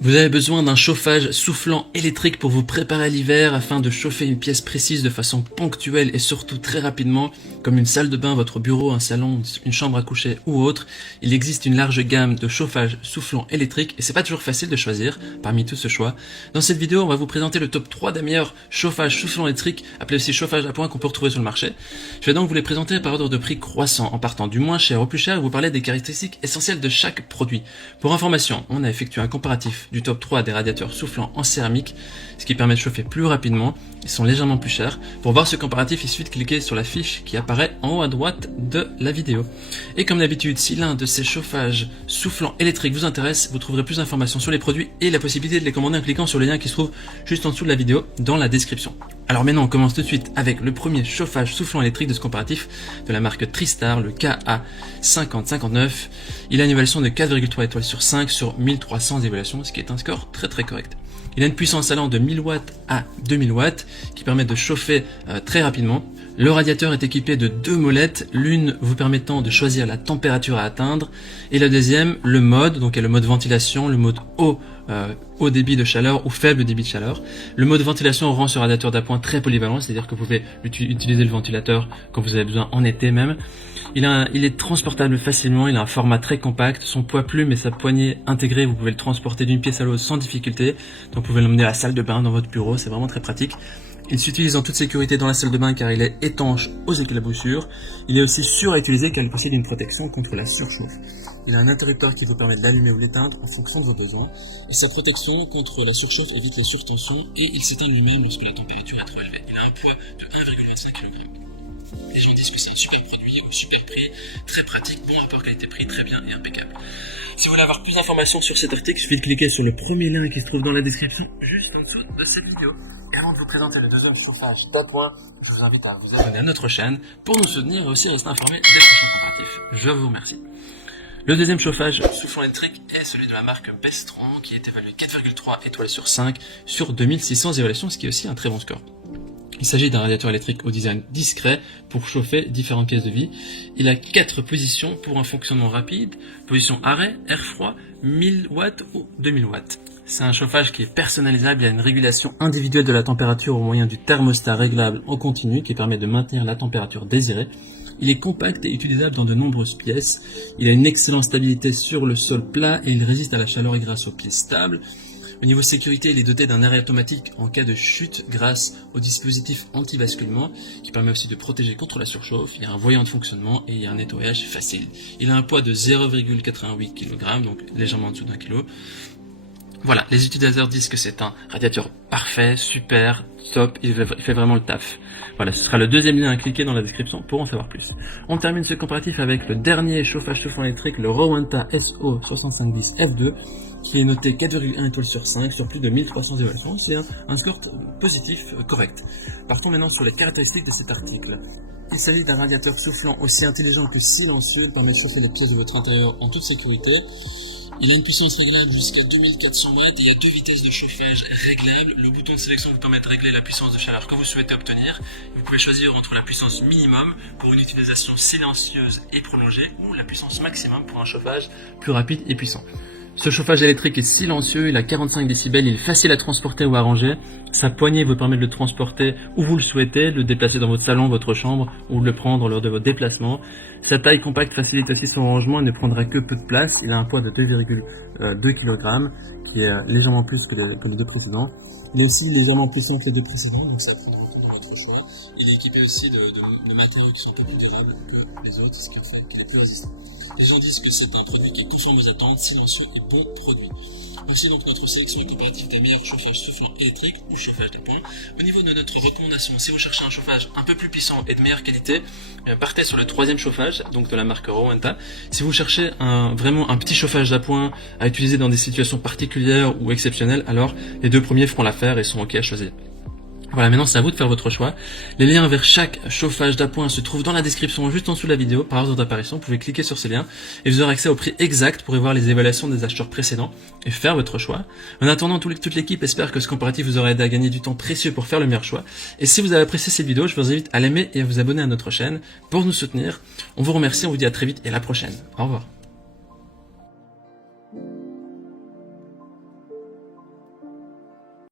Vous avez besoin d'un chauffage soufflant électrique pour vous préparer à l'hiver afin de chauffer une pièce précise de façon ponctuelle et surtout très rapidement, comme une salle de bain, votre bureau, un salon, une chambre à coucher ou autre. Il existe une large gamme de chauffage soufflant électrique et c'est pas toujours facile de choisir parmi tout ce choix. Dans cette vidéo, on va vous présenter le top 3 des meilleurs chauffages soufflant électrique, appelé aussi chauffage à point, qu'on peut retrouver sur le marché. Je vais donc vous les présenter par ordre de prix croissant, en partant du moins cher au plus cher et vous parler des caractéristiques essentielles de chaque produit. Pour information, on a effectué un comparatif du top 3 des radiateurs soufflants en céramique, ce qui permet de chauffer plus rapidement. Ils sont légèrement plus chers. Pour voir ce comparatif, il suffit de cliquer sur la fiche qui apparaît en haut à droite de la vidéo. Et comme d'habitude, si l'un de ces chauffages soufflants électriques vous intéresse, vous trouverez plus d'informations sur les produits et la possibilité de les commander en cliquant sur le lien qui se trouve juste en dessous de la vidéo dans la description. Alors maintenant, on commence tout de suite avec le premier chauffage soufflant électrique de ce comparatif de la marque Tristar, le KA5059. Il a une évaluation de 4,3 étoiles sur 5 sur 1300 évaluations, ce qui est un score très correct. Il a une puissance allant de 1000 watts à 2000 watts qui permet de chauffer très rapidement. Le radiateur est équipé de deux molettes, l'une vous permettant de choisir la température à atteindre et la deuxième, le mode, donc il y a le mode ventilation, le mode haut débit de chaleur ou faible débit de chaleur. Le mode ventilation rend ce radiateur d'appoint très polyvalent, c'est-à-dire que vous pouvez utiliser le ventilateur quand vous avez besoin en été même. Il est transportable facilement, il a un format très compact, son poids plume et sa poignée intégrée, vous pouvez le transporter d'une pièce à l'autre sans difficulté. Donc vous pouvez l'emmener à la salle de bain, dans votre bureau, c'est vraiment très pratique. Il s'utilise en toute sécurité dans la salle de bain car il est étanche aux éclaboussures. Il est aussi sûr à utiliser car il possède une protection contre la surchauffe. Il a un interrupteur qui vous permet de l'allumer ou l'éteindre en fonction de vos besoins. Et sa protection contre la surchauffe évite les surtensions et il s'éteint lui-même lorsque la température est trop élevée. Il a un poids de 1,25 kg. Les gens disent que c'est un super produit au super prix, très pratique, bon rapport qualité-prix, très bien et impeccable. Si vous voulez avoir plus d'informations sur cet article, il suffit de cliquer sur le premier lien qui se trouve dans la description, juste en dessous de cette vidéo. Et avant de vous présenter le deuxième chauffage d'appoint, je vous invite à vous abonner à notre chaîne pour nous soutenir et aussi rester informé des prochains comparatifs. Je vous remercie. Le deuxième chauffage soufflant électrique est celui de la marque Bestron qui est évalué 4,3 étoiles sur 5 sur 2600 évaluations, ce qui est aussi un très bon score. Il s'agit d'un radiateur électrique au design discret pour chauffer différentes pièces de vie. Il a 4 positions pour un fonctionnement rapide. Position arrêt, air froid, 1000 watts ou 2000 watts. C'est un chauffage qui est personnalisable. Il y a une régulation individuelle de la température au moyen du thermostat réglable en continu qui permet de maintenir la température désirée. Il est compact et utilisable dans de nombreuses pièces. Il a une excellente stabilité sur le sol plat et il résiste à la chaleur et grâce aux pieds stables. Au niveau sécurité, il est doté d'un arrêt automatique en cas de chute grâce au dispositif anti-basculement qui permet aussi de protéger contre la surchauffe. Il y a un voyant de fonctionnement et il y a un nettoyage facile. Il a un poids de 0,88 kg, donc légèrement en dessous d'un kilo. Voilà, les utilisateurs disent que c'est un radiateur parfait, super, top, il fait vraiment le taf. Voilà, ce sera le deuxième lien à cliquer dans la description pour en savoir plus. On termine ce comparatif avec le dernier chauffage soufflant électrique, le Rowenta SO6510 F2, qui est noté 4,1 étoiles sur 5 sur plus de 1300 évaluations. C'est un score positif correct. Partons maintenant sur les caractéristiques de cet article. Il s'agit d'un radiateur soufflant aussi intelligent que silencieux, il permet de chauffer les pièces de votre intérieur en toute sécurité. Il a une puissance réglable jusqu'à 2400 watts et il y a deux vitesses de chauffage réglables. Le bouton de sélection vous permet de régler la puissance de chaleur que vous souhaitez obtenir. Vous pouvez choisir entre la puissance minimum pour une utilisation silencieuse et prolongée ou la puissance maximum pour un chauffage plus rapide et puissant. Ce chauffage électrique est silencieux, il a 45 décibels, il est facile à transporter ou à ranger. Sa poignée vous permet de le transporter où vous le souhaitez, de le déplacer dans votre salon, votre chambre ou de le prendre lors de votre déplacement. Sa taille compacte facilite aussi son rangement et ne prendra que peu de place. Il a un poids de 2,2 kg qui est légèrement plus que les deux précédents. Il est aussi légèrement plus long que les deux précédents, donc ça prend beaucoup dans votre choix. Il est équipé aussi de matériaux qui sont un peu plus durables que les autres, ce qui fait qu'il est plus résistant. Les gens disent que c'est un produit qui est conforme aux attentes, silencieux et bon produit. Voici donc notre sélection comparative des meilleurs chauffages soufflants électriques ou chauffage d'appoint. Au niveau de notre recommandation, si vous cherchez un chauffage un peu plus puissant et de meilleure qualité, partez sur le troisième chauffage, donc de la marque Rowenta. Si vous cherchez vraiment un petit chauffage d'appoint à utiliser dans des situations particulières ou exceptionnelles, alors les deux premiers feront l'affaire et sont ok à choisir. Voilà, maintenant c'est à vous de faire votre choix. Les liens vers chaque chauffage d'appoint se trouvent dans la description juste en dessous de la vidéo, par ordre d'apparition. Vous pouvez cliquer sur ces liens et vous aurez accès au prix exact pour y voir les évaluations des acheteurs précédents et faire votre choix. En attendant, toute l'équipe espère que ce comparatif vous aura aidé à gagner du temps précieux pour faire le meilleur choix. Et si vous avez apprécié cette vidéo, je vous invite à l'aimer et à vous abonner à notre chaîne pour nous soutenir. On vous remercie, on vous dit à très vite et à la prochaine. Au revoir.